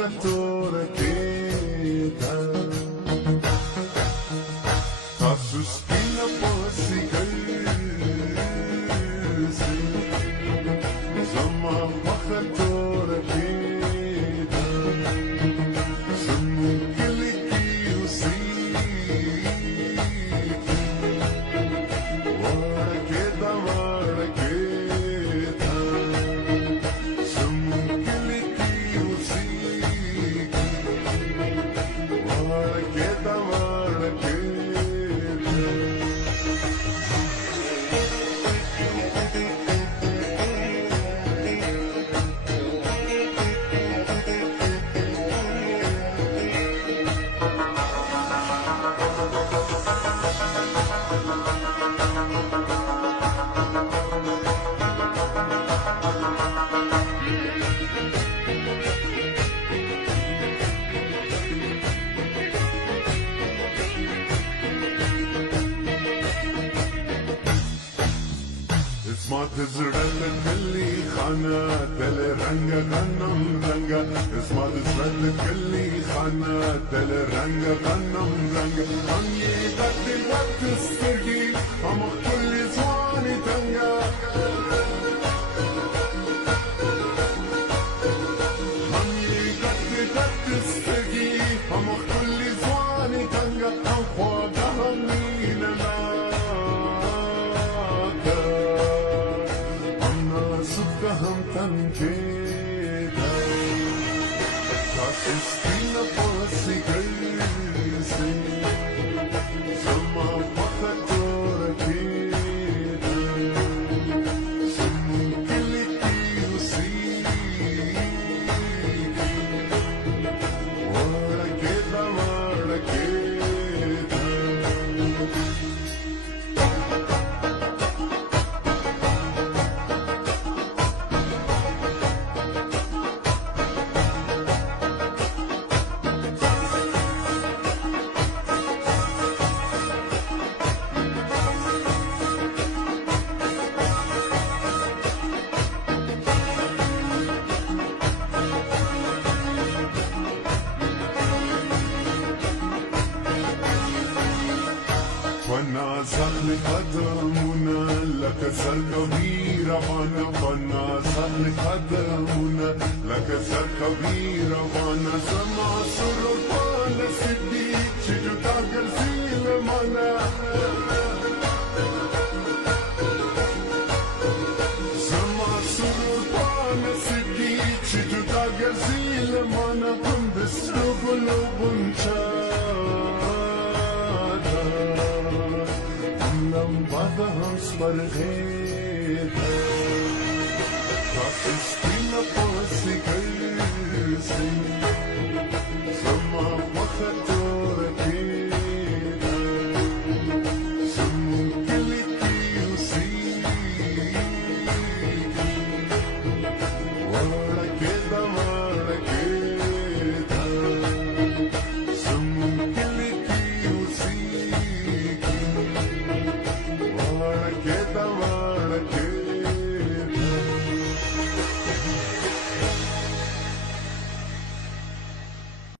خطوره کېده تاسو سپینه پسې ګرځئ زما مخه توره کېده زموږ کلي کې اوسېږي واړه کېده واړه کېده زموږ کلي کې اوسېږي واړه کېده واړه کېده اسمات زړه کلی خانه تل رنگ غنم رنگ اسمات زړه کلی خانه تل رنگ غنم رنگ هم یې غټ غټ سترګې هم ښکلې ځوانې تنګه هم یې غټ غټ سترګې هم ښکلې ځوانې تنګه او خواږه هم مینه هم تن کېده تاسو سپینه پسې ګرځئ زما مخه توره کېده زموږ کلي کې اوسېږي واړه کېده واړه کېده ونازل قدمنا لك سركبي روانه ونازل قدمنا لك سركبي روانه زما سرور پال صدیق چې جدا ګرځي له مانه زما سرور پال صدیق چې جدا ګرځي له مانه هم د سترګو غونچه لمبه هم سپرغېده تاسو سپینه پسې ګرځئ